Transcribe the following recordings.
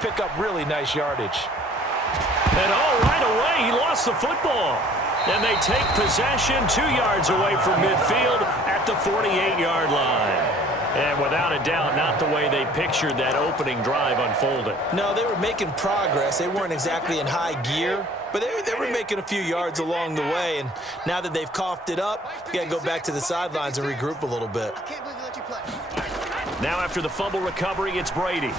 pick up really nice yardage. And right away, he lost the football. And they take possession 2 yards away from midfield at the 48-yard line. And without a doubt, not the way they pictured that opening drive unfolded. No, they were making progress. They weren't exactly in high gear, but they were making a few yards along the way. And now that they've coughed it up, you got to go back to the sidelines and regroup a little bit. Now after the fumble recovery, it's Brady.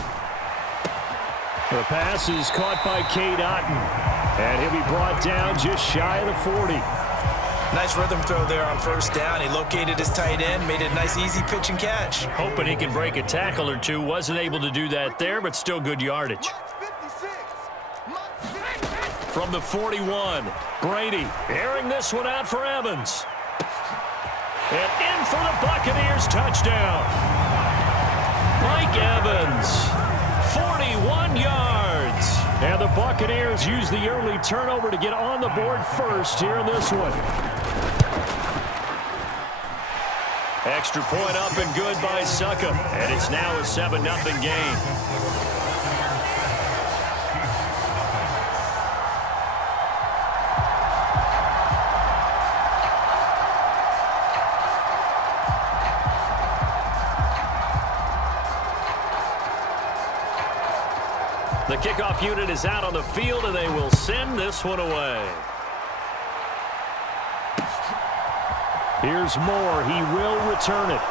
The pass is caught by Cade Otton. And he'll be brought down just shy of the 40. Nice rhythm throw there on first down. He located his tight end, made a nice easy pitch and catch. Hoping he can break a tackle or two. Wasn't able to do that there, but still good yardage. From the 41, Brady airing this one out for Evans. And in for the Buccaneers touchdown. Mike Evans, 41 yards. And the Buccaneers use the early turnover to get on the board first here in this one. Extra point up and good by Succop. And it's now a 7-0 game. The kickoff unit is out on the field, and they will send this one away. Here's Moore. He will return it.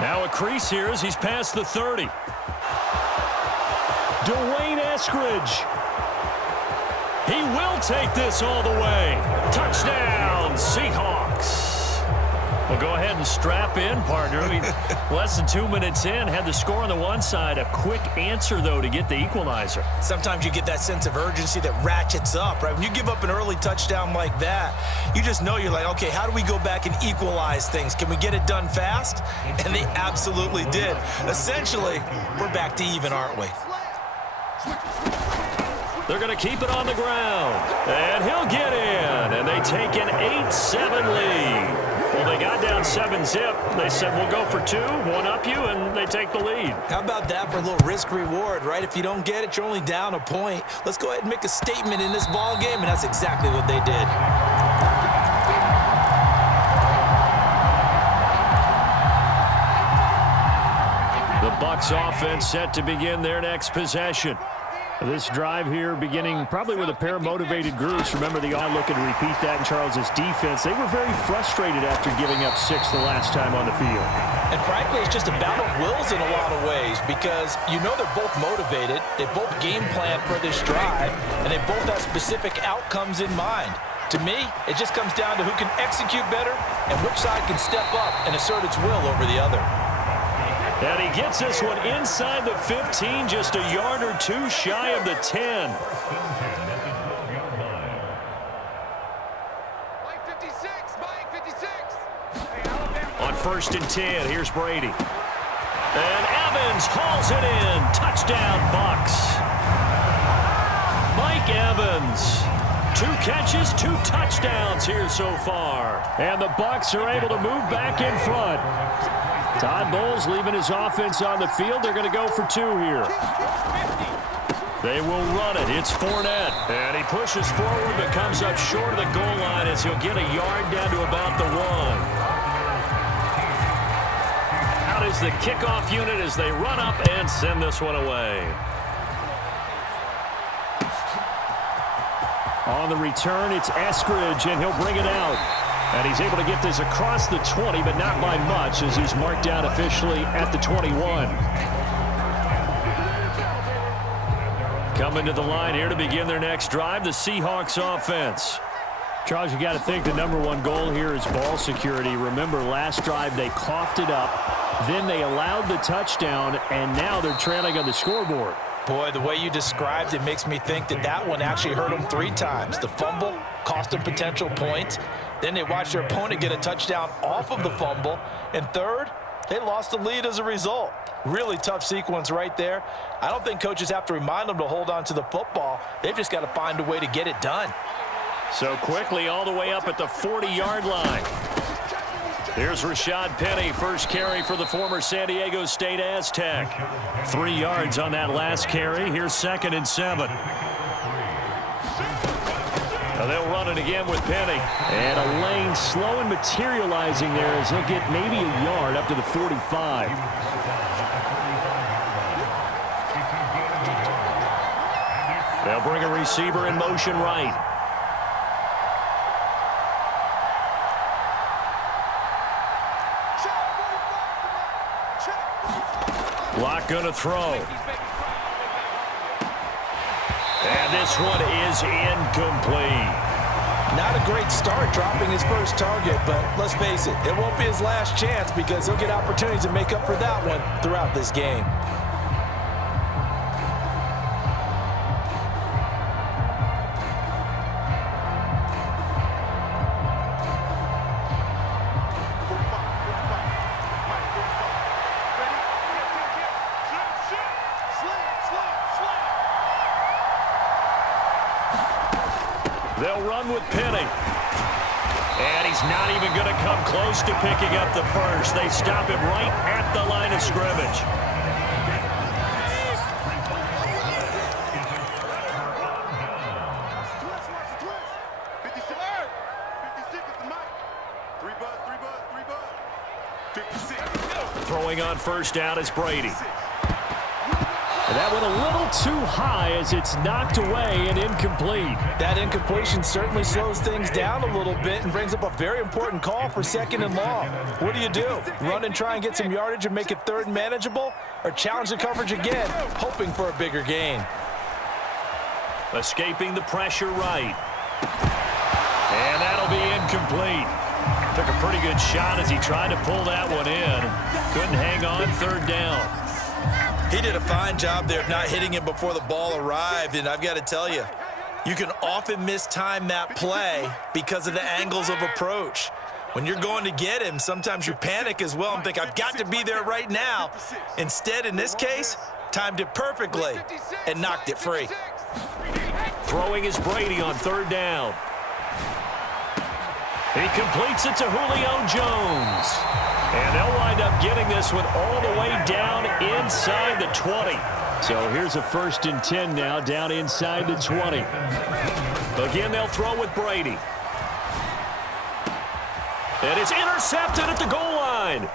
Now a crease here as he's past the 30. Dwayne Eskridge. He will take this all the way. Touchdown, Seahawks. Well, go ahead and strap in, partner. I mean, less than 2 minutes in, had the score on the one side. A quick answer, though, to get the equalizer. Sometimes you get that sense of urgency that ratchets up, right? When you give up an early touchdown like that, you just know you're like, okay, how do we go back and equalize things? Can we get it done fast? And they absolutely did. Essentially, we're back to even, aren't we? They're going to keep it on the ground. And he'll get in. And they take an 8-7 lead. Well, they got down 7-0. They said, we'll go for 2, one up you, and they take the lead. How about that for a little risk-reward, right? If you don't get it, you're only down a point. Let's go ahead and make a statement in this ball game, and that's exactly what they did. The Bucs offense set to begin their next possession. This drive here beginning probably with a pair of motivated groups. Remember, the odd looking to repeat that in Charles's defense. They were very frustrated after giving up 6 the last time on the field. And frankly, it's just a battle of wills in a lot of ways because you know they're both motivated. They both game plan for this drive, and they both have specific outcomes in mind. To me, it just comes down to who can execute better and which side can step up and assert its will over the other. And he gets this one inside the 15, just a yard or 2 shy of the 10. On 1st and 10, here's Brady. And Evans hauls it in. Touchdown, Bucs. Mike Evans. 2 catches, 2 touchdowns here so far. And the Bucs are able to move back in front. Todd Bowles leaving his offense on the field. They're going to go for 2 here. They will run it. It's Fournette. And he pushes forward but comes up short of the goal line as he'll get a yard down to about the 1. Out is the kickoff unit as they run up and send this one away. On the return, it's Eskridge, and he'll bring it out. And he's able to get this across the 20, but not by much as he's marked down officially at the 21. Coming to the line here to begin their next drive, the Seahawks offense. Charles, you got to think the #1 goal here is ball security. Remember, last drive they coughed it up, then they allowed the touchdown, and now they're trailing on the scoreboard. Boy, the way you described it makes me think that that one actually hurt them 3 times. The fumble cost them potential points. Then they watched their opponent get a touchdown off of the fumble. And third, they lost the lead as a result. Really tough sequence right there. I don't think coaches have to remind them to hold on to the football. They've just got to find a way to get it done. So quickly all the way up at the 40-yard line. Here's Rashad Penny, first carry for the former San Diego State Aztec. 3 yards on that last carry. Here's 2nd and 7. Now they'll run it again with Penny. And a lane slow and materializing there as he'll get maybe a yard up to the 45. They'll bring a receiver in motion right. Lock gonna throw. And this one is incomplete. Not a great start dropping his first target, but let's face it, it won't be his last chance because he'll get opportunities to make up for that one throughout this game. They'll run with Penny. And he's not even going to come close to picking up the first. They stop him right at the line of scrimmage. Throwing on first down is Brady. That went a little too high as it's knocked away and incomplete. That incompletion certainly slows things down a little bit and brings up a very important call for 2nd and long. What do? Run and try and get some yardage and make it 3rd and manageable? Or challenge the coverage again, hoping for a bigger gain? Escaping the pressure right. And that'll be incomplete. Took a pretty good shot as he tried to pull that one in. Couldn't hang on, 3rd down. He did a fine job there of not hitting him before the ball arrived, and I've got to tell you, you can often mistime that play because of the angles of approach. When you're going to get him, sometimes you panic as well and think, I've got to be there right now. Instead, in this case, timed it perfectly and knocked it free. Throwing is Brady on 3rd down. He completes it to Julio Jones. And they'll wind up getting this one all the way down inside the 20. So here's a 1st and 10 now, down inside the 20. Again, they'll throw with Brady. And it's intercepted at the goal line.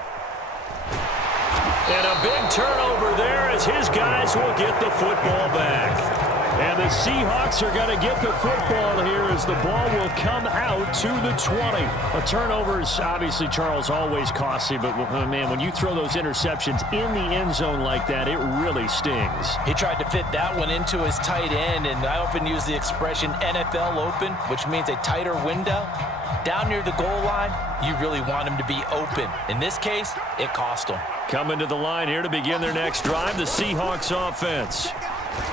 And a big turnover there as his guys will get the football back. And the Seahawks are going to get the football here as the ball will come out to the 20. A turnover is obviously, Charles, always costly, but, man, when you throw those interceptions in the end zone like that, it really stings. He tried to fit that one into his tight end, and I often use the expression NFL open, which means a tighter window. Down near the goal line, you really want him to be open. In this case, it cost him. Coming to the line here to begin their next drive, the Seahawks offense.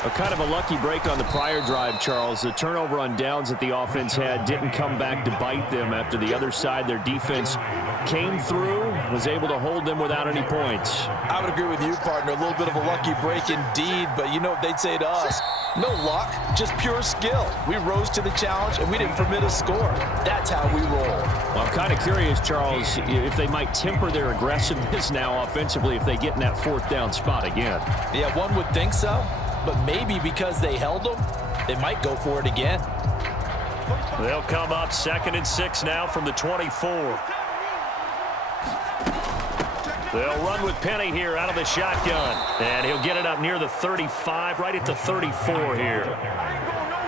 A kind of a lucky break on the prior drive, Charles. The turnover on downs that the offense had didn't come back to bite them after the other side. Their defense came through, was able to hold them without any points. I would agree with you, partner. A little bit of a lucky break indeed, but you know what they'd say to us? No luck, just pure skill. We rose to the challenge, and we didn't permit a score. That's how we roll. Well, I'm kind of curious, Charles, if they might temper their aggressiveness now offensively if they get in that 4th down spot again. Yeah, one would think so. But maybe because they held them, they might go for it again. They'll come up 2nd and 6 now from the 24. They'll run with Penny here out of the shotgun. And he'll get it up near the 35, right at the 34 here.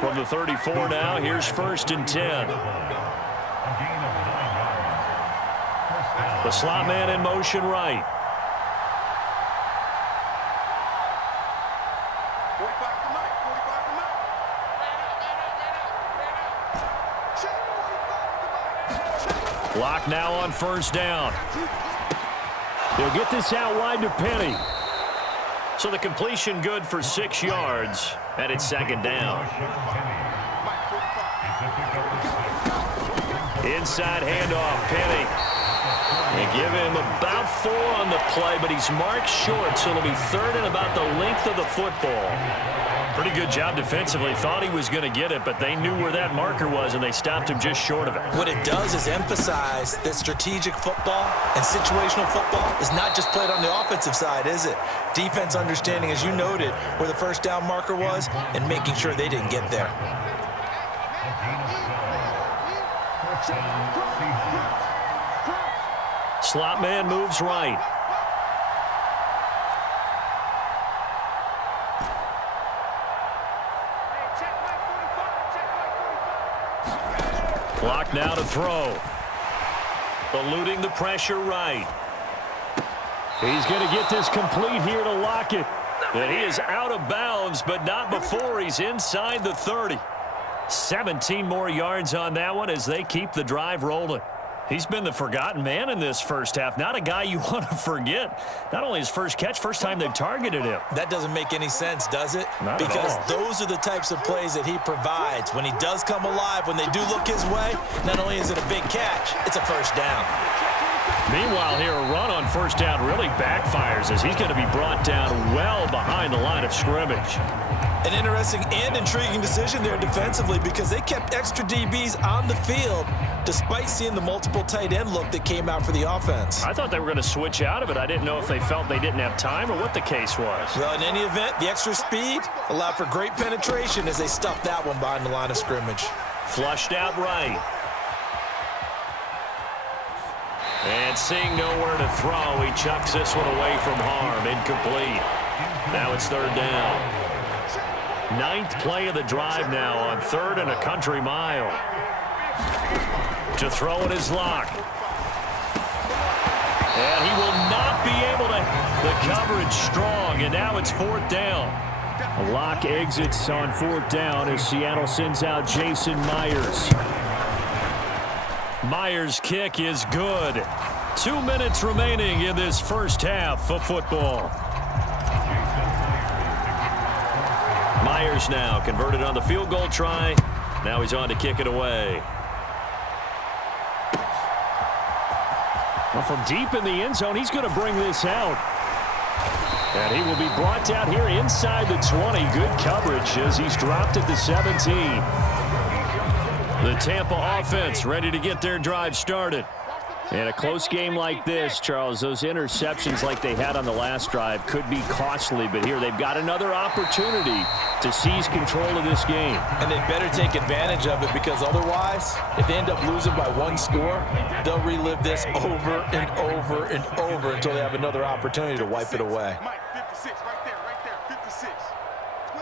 From the 34 now, here's 1st and 10. The slot man in motion right. Block now on 1st down. They'll get this out wide to Penny. So the completion good for 6 yards, and it's 2nd down. Inside handoff, Penny. They give him about 4 on the play, but he's marked short, so it'll be 3rd and about the length of the football. Pretty good job defensively. Thought he was going to get it, but they knew where that marker was, and they stopped him just short of it. What it does is emphasize that strategic football and situational football is not just played on the offensive side, is it? Defense understanding, as you noted, where the first down marker was and making sure they didn't get there. Slot man moves right. Clock now to throw. Eluding the pressure right. He's going to get this complete here to lock it. And he is out of bounds, but not before he's inside the 30. 17 more yards on that one as they keep the drive rolling. He's been the forgotten man in this first half. Not a guy you want to forget. Not only his first catch, first time they've targeted him. That doesn't make any sense, does it? Not because at all. Those are the types of plays that he provides. When he does come alive, when they do look his way, not only is it a big catch, it's a first down. Meanwhile, here a run on first down really backfires as he's going to be brought down well behind the line of scrimmage. An interesting and intriguing decision there defensively because they kept extra DBs on the field despite seeing the multiple tight end look that came out for the offense. I thought they were going to switch out of it. I didn't know if they felt they didn't have time or what the case was. Well, in any event, the extra speed allowed for great penetration as they stuffed that one behind the line of scrimmage. Flushed out right. And seeing nowhere to throw, he chucks this one away from harm. Incomplete. Now it's third down. 9th play of the drive now on 3rd and a country mile. To throw it is Locke. And he will not be able to. The coverage strong, and now it's 4th down. Locke exits on 4th down as Seattle sends out Jason Myers. Myers' kick is good. 2 minutes remaining in this first half of football. Myers now converted on the field goal try. Now he's on to kick it away. Well, from deep in the end zone, he's going to bring this out. And he will be brought down here inside the 20. Good coverage as he's dropped at the 17. The Tampa offense ready to get their drive started. In a close game like this, Charles, those interceptions like they had on the last drive could be costly, but here they've got another opportunity to seize control of this game. And they better take advantage of it because otherwise, if they end up losing by 1 score, they'll relive this over and over and over until they have another opportunity to wipe it away. Mike, 56, right there, 56.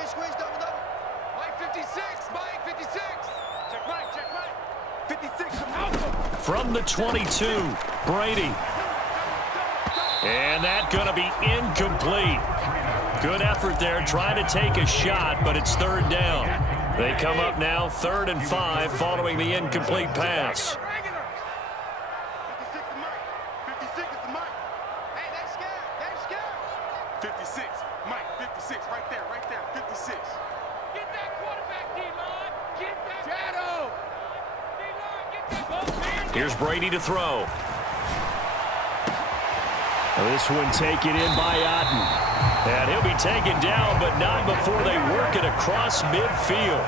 Squeeze, double. Mike, 56, Mike, 56. Check Mike. 56, From the 22, Brady. And that going to be incomplete. Good effort there, trying to take a shot, but it's 3rd down. They come up now 3rd and 5 following the incomplete pass. 56 is Mike. 56 is the Mike. Hey, that's scared. 56, Mike, 56, right there, 56. Get that quarterback, D-line. Get that. Shadow. D-line, get that ball, man. Here's Brady to throw. This one taken in by Otten. And he'll be taken down, but not before they work it across midfield.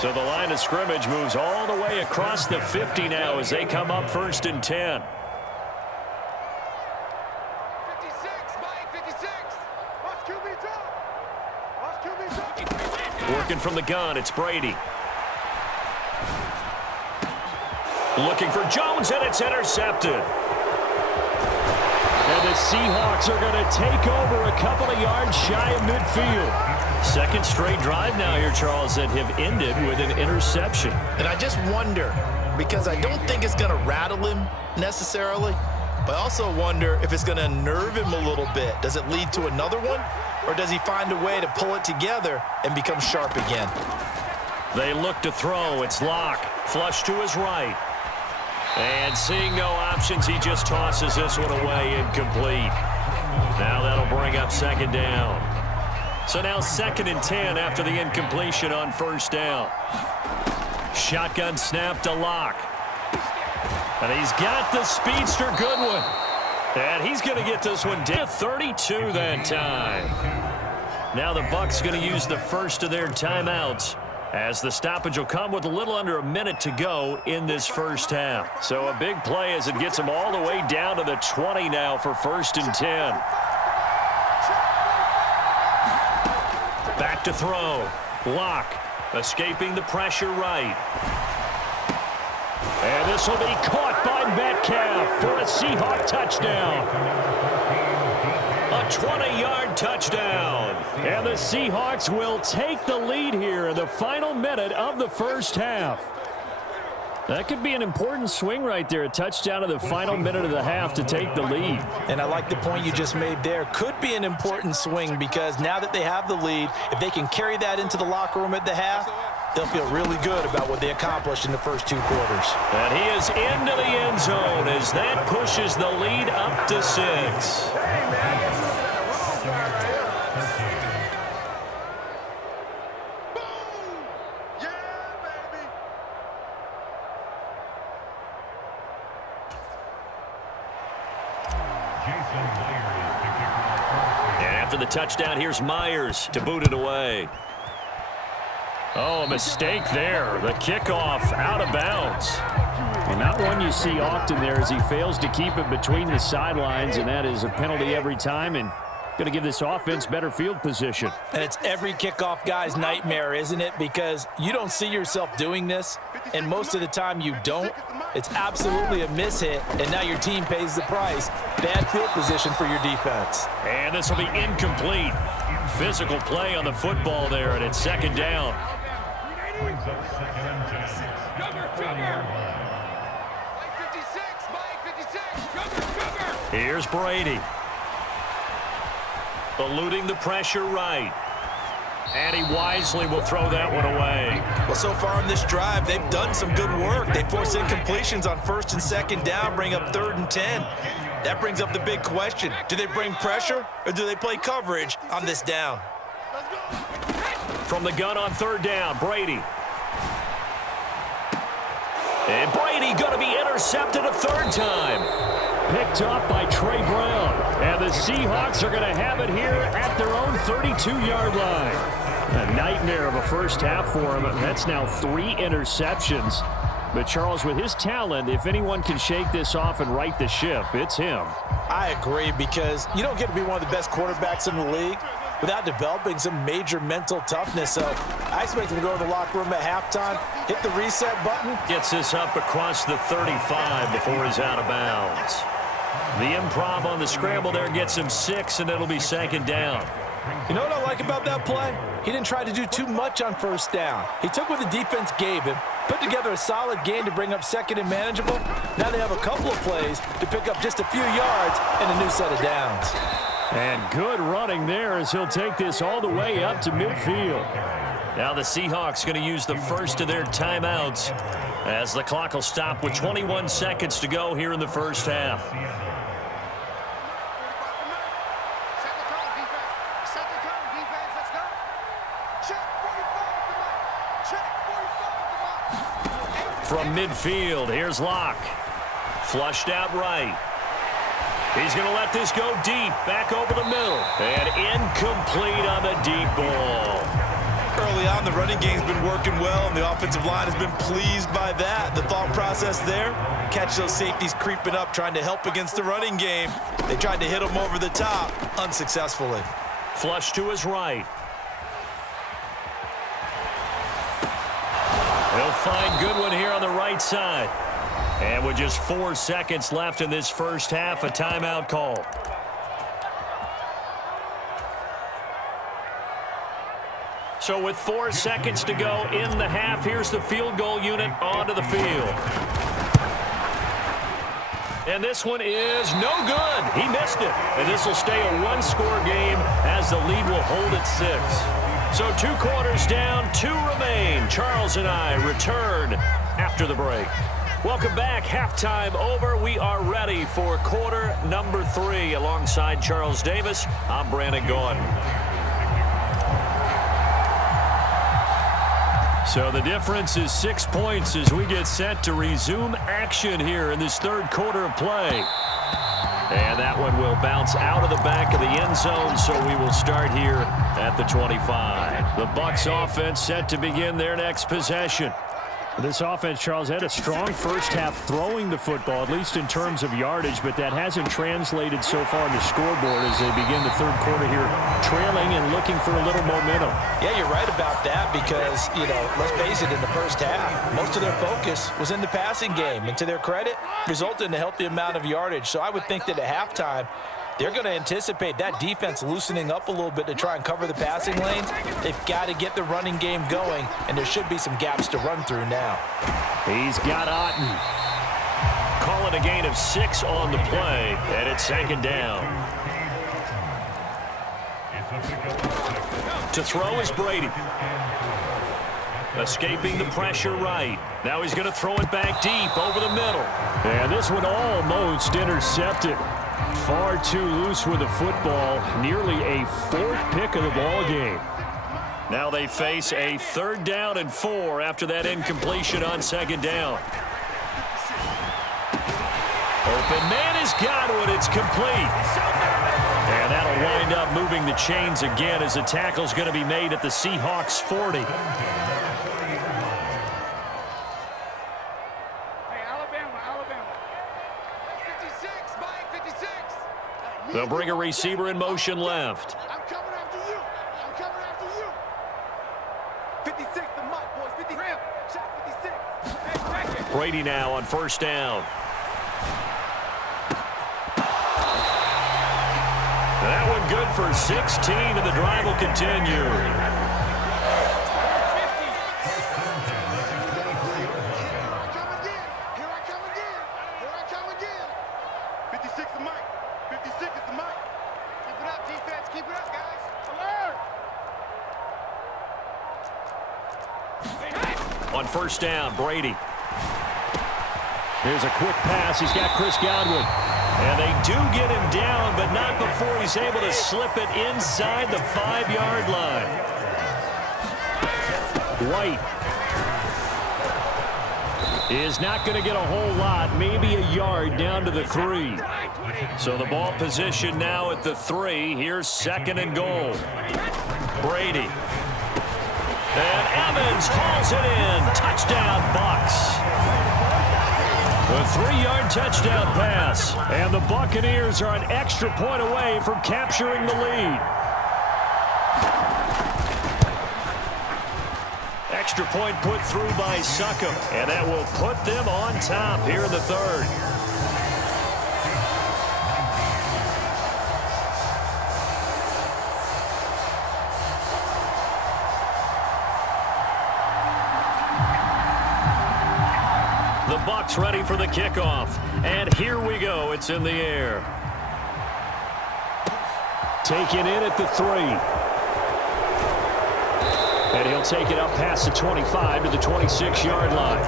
So the line of scrimmage moves all the way across the 50 now as they come up 1st and 10. 56, Mike, 56. Watch QB drop. Working from the gun, it's Brady. Looking for Jones, and it's intercepted. And the Seahawks are going to take over a couple of yards shy of midfield. Second straight drive now here, Charles, that have ended with an interception. And I just wonder, because I don't think it's going to rattle him necessarily, but I also wonder if it's going to unnerve him a little bit. Does it lead to another one, or does he find a way to pull it together and become sharp again? They look to throw. It's Locke. Flush to his right. And seeing no options, he just tosses this one away, incomplete. Now that'll bring up 2nd down. So now 2nd and 10 after the incompletion on 1st down. Shotgun snap to Locke. And he's got the speedster Goodwin. And he's going to get this one down. 32 that time. Now the Bucs going to use the first of their timeouts, as the stoppage will come with a little under a minute to go in this first half. So a big play as it gets them all the way down to the 20 now for 1st and 10. Back to throw. Lock escaping the pressure right. And this will be caught by Metcalf for a Seahawk touchdown. A 20-yard touchdown. And the Seahawks will take the lead here in the final minute of the first half. That could be an important swing right there. A touchdown in the final minute of the half to take the lead. And I like the point you just made there. Could be an important swing because now that they have the lead, if they can carry that into the locker room at the half, they'll feel really good about what they accomplished in the first 2 quarters. And he is into the end zone as that pushes the lead up to 6. And after the touchdown, here's Myers to boot it away. Oh, a mistake there. The kickoff out of bounds. And not one you see often there as he fails to keep it between the sidelines, and that is a penalty every time and going to give this offense better field position. And it's every kickoff guy's nightmare, isn't it? Because you don't see yourself doing this, and most of the time you don't. It's absolutely a mishit, and now your team pays the price. Bad field position for your defense. And this will be incomplete. Physical play on the football there, and it's 2nd down. Here's Brady. Eluding the pressure right. And he wisely will throw that one away. Well, so far in this drive, they've done some good work. They force incompletions on 1st and 2nd down, bring up 3rd and 10. That brings up the big question. Do they bring pressure or do they play coverage on this down? From the gun on 3rd down, Brady. And Brady going to be intercepted a 3rd time. Picked up by Trey Brown. And the Seahawks are going to have it here at their own 32-yard line. A nightmare of a first half for him. That's now 3 interceptions. But Charles, with his talent, if anyone can shake this off and right the ship, it's him. I agree, because you don't get to be one of the best quarterbacks in the league without developing some major mental toughness. So I expect him to go to the locker room at halftime, hit the reset button. Gets this up across the 35 before he's out of bounds. The improv on the scramble there gets him 6, and it'll be 2nd down. You know what I like about that play? He didn't try to do too much on 1st down. He took what the defense gave him, put together a solid game to bring up 2nd and manageable. Now they have a couple of plays to pick up just a few yards and a new set of downs. And good running there as he'll take this all the way up to midfield. Now the Seahawks going to use the first of their timeouts as the clock will stop with 21 seconds to go here in the first half. From midfield, here's Locke. Flushed out right. He's going to let this go deep, back over the middle. And incomplete on the deep ball. Early on, the running game's been working well, and the offensive line has been pleased by that. The thought process there, catch those safeties creeping up, trying to help against the running game. They tried to hit them over the top, unsuccessfully. Flush to his right. He'll find Goodwin here on the right side. And with just 4 seconds left in this first half, a timeout call. So with 4 seconds to go in the half, here's the field goal unit onto the field. And this one is no good. He missed it. And this will stay a one-score game as the lead will hold at 6. So 2 quarters down, 2 remain. Charles and I return after the break. Welcome back. Halftime over. We are ready for quarter number 3. Alongside Charles Davis, I'm Brandon Gaudin. So the difference is 6 points as we get set to resume action here in this third quarter of play. And that one will bounce out of the back of the end zone, so we will start here at the 25. The Bucs offense set to begin their next possession. This offense, Charles, had a strong first half throwing the football, at least in terms of yardage, but that hasn't translated so far on the scoreboard as they begin the third quarter here, trailing and looking for a little momentum. Yeah, you're right about that because, let's face it, in the first half, most of their focus was in the passing game. And to their credit, resulted in a healthy amount of yardage. So I would think that at halftime, they're going to anticipate that defense loosening up a little bit to try and cover the passing lanes. They've got to get the running game going, and there should be some gaps to run through now. He's got Otten. Calling a gain of 6 on the play, and it's second down. To throw is Brady. Escaping the pressure right. Now he's going to throw it back deep over the middle. And this one almost intercepted. Far too loose with the football. Nearly a 4th pick of the ball game. Now they face a 3rd down and 4 after that incompletion on second down. Open man has got it. It's complete. And that'll wind up moving the chains again as the tackle's going to be made at the Seahawks 40. They'll bring a receiver in motion left. I'm coming after you. I'm coming after you. 56 the mic, boys. 56. Shot 56. Brady now on first down. That one good for 16, and the drive will continue. Here I come again. 56 the mic. 56 is the mic. Keep it up, defense. Keep it up, guys. Alert! On first down, Brady. Here's a quick pass. He's got Chris Godwin. And they do get him down, but not before he's able to slip it inside the 5-yard line. White is not going to get a whole lot, maybe a yard down to the 3. So the ball position now at the 3. Here's second and goal. Brady. And Evans hauls it in. Touchdown, Bucs. A 3-yard touchdown pass. And the Buccaneers are an extra point away from capturing the lead. Extra point put through by Succop. And that will put them on top here in the third. The Bucs ready for the kickoff. And here we go. It's in the air. Taken in at the 3. And he'll take it up past the 25 to the 26-yard line.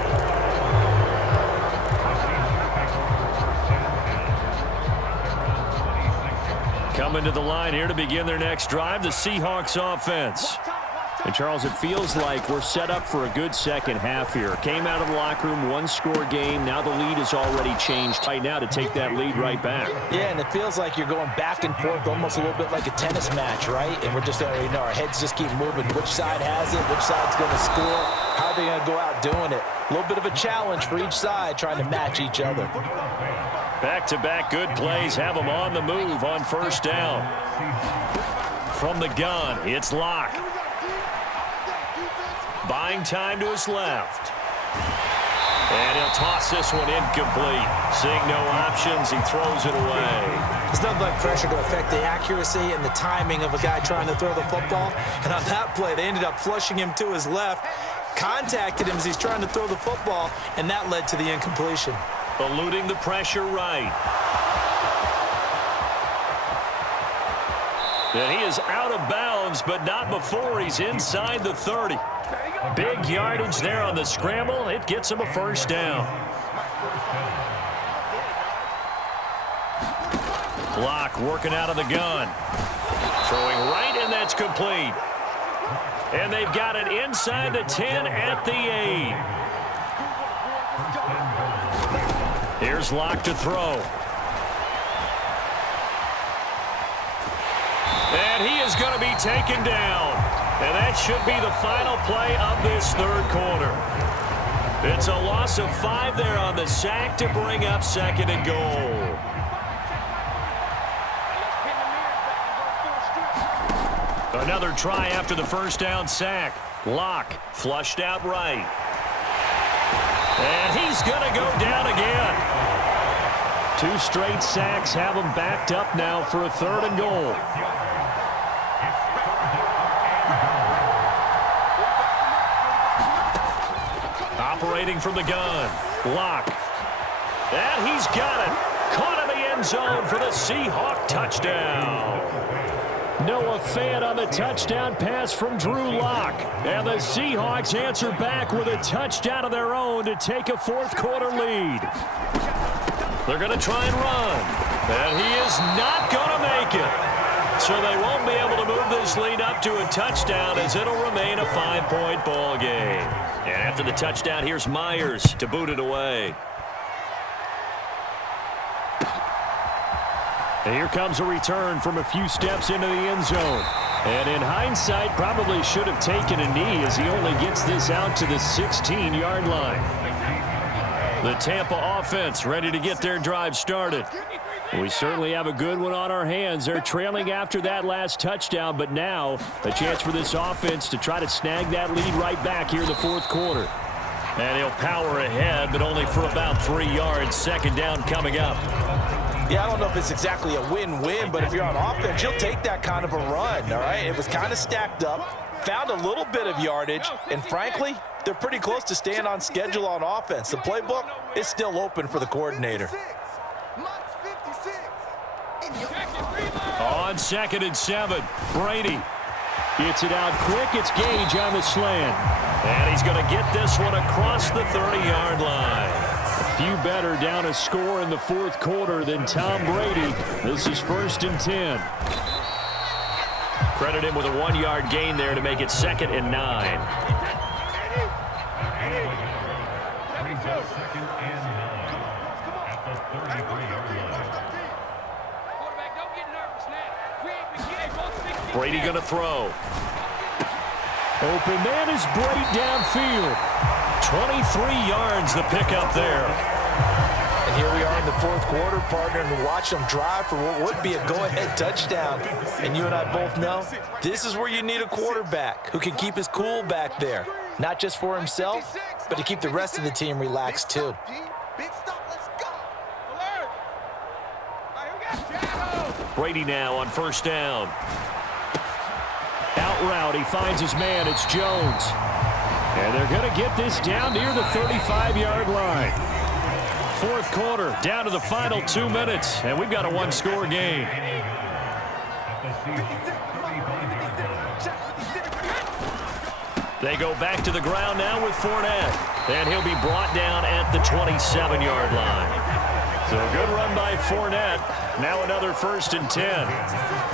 Coming to the line here to begin their next drive, the Seahawks offense. And, Charles, it feels like we're set up for a good second half here. Came out of the locker room, 1-score game. Now the lead has already changed right now to take that lead right back. Yeah, and it feels like you're going back and forth almost a little bit like a tennis match, right? And we're just, our heads just keep moving. Which side has it? Which side's going to score? How are they going to go out doing it? A little bit of a challenge for each side trying to match each other. Back-to-back good plays have them on the move on first down. From the gun, it's Locke. Buying time to his left. And he'll toss this one incomplete. Seeing no options, he throws it away. There's nothing like pressure to affect the accuracy and the timing of a guy trying to throw the football. And on that play, they ended up flushing him to his left, contacted him as he's trying to throw the football, and that led to the incompletion. Eluding the pressure right. And he is out of bounds, but not before he's inside the 30. Big yardage there on the scramble. It gets him a first down. Locke working out of the gun. Throwing right, and that's complete. And they've got it inside the 10 at the 8. Here's Locke to throw. And he is going to be taken down. And that should be the final play of this third quarter. It's a loss of 5 there on the sack to bring up 2nd and goal. Another try after the first down sack. Locke flushed out right. And he's going to go down again. 2 straight sacks have him backed up now for a 3rd and goal. Operating from the gun. Locke. And he's got it. Caught in the end zone for the Seahawk touchdown. Noah Fant on the touchdown pass from Drew Lock. And the Seahawks answer back with a touchdown of their own to take a 4th quarter lead. They're going to try and run. And he is not going to make it. So they won't be able to move this lead up to a touchdown as it'll remain a 5-point ball game. And after the touchdown, here's Myers to boot it away. And here comes a return from a few steps into the end zone. And in hindsight, probably should have taken a knee as he only gets this out to the 16-yard line. The Tampa offense ready to get their drive started. We certainly have a good one on our hands. They're trailing after that last touchdown, but now a chance for this offense to try to snag that lead right back here in the 4th quarter. And he'll power ahead, but only for about 3 yards. 2nd down coming up. Yeah, I don't know if it's exactly a win-win, but if you're on offense, you'll take that kind of a run, all right? It was kind of stacked up, found a little bit of yardage, and frankly, they're pretty close to staying on schedule on offense. The playbook is still open for the coordinator. On 2nd and 7, Brady. Gets it out quick. It's Gage on the slant. And he's going to get this one across the 30-yard line. A few better down a score in the 4th quarter than Tom Brady. This is 1st and 10. Credit him with a 1-yard gain there to make it 2nd and 9. Brady going to throw. Open man is Brady downfield. 23 yards the pickup there. And here we are in the 4th quarter, partner, and watch them drive for what would be a go-ahead touchdown. And you and I both know this is where you need a quarterback who can keep his cool back there. Not just for himself, but to keep the rest of the team relaxed too. Brady now on 1st down. Out route, he finds his man. It's Jones. And they're going to get this down near the 35-yard line. 4th quarter, down to the final 2 minutes, and we've got a 1-score game. They go back to the ground now with Fournette, and he'll be brought down at the 27-yard line. So a good run by Fournette. Now another 1st and 10.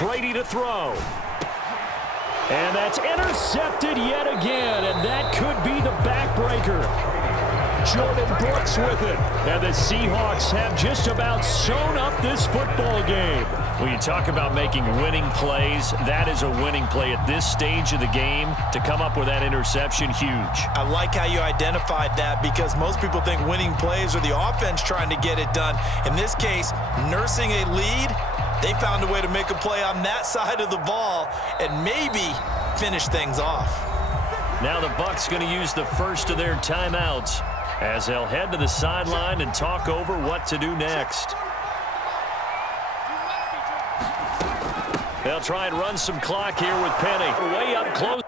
Brady to throw. And that's intercepted yet again, and that could be the backbreaker. Jordan Brooks with it. And the Seahawks have just about sewn up this football game. When you talk about making winning plays, that is a winning play at this stage of the game. To come up with that interception, huge. I like how you identified that because most people think winning plays are the offense trying to get it done. In this case, nursing a lead, they found a way to make a play on that side of the ball and maybe finish things off. Now the Bucs going to use the first of their timeouts as they'll head to the sideline and talk over what to do next. They'll try and run some clock here with Penny. Way up close.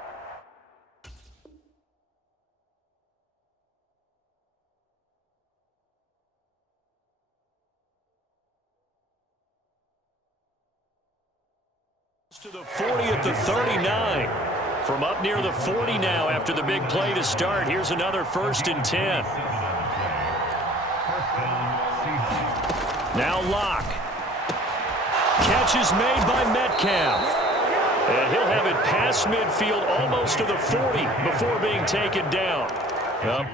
To the 40 at the 39. From up near the 40 now after the big play to start. Here's another 1st and 10. Now Locke. Catch is made by Metcalf. And he'll have it past midfield almost to the 40 before being taken down. Well,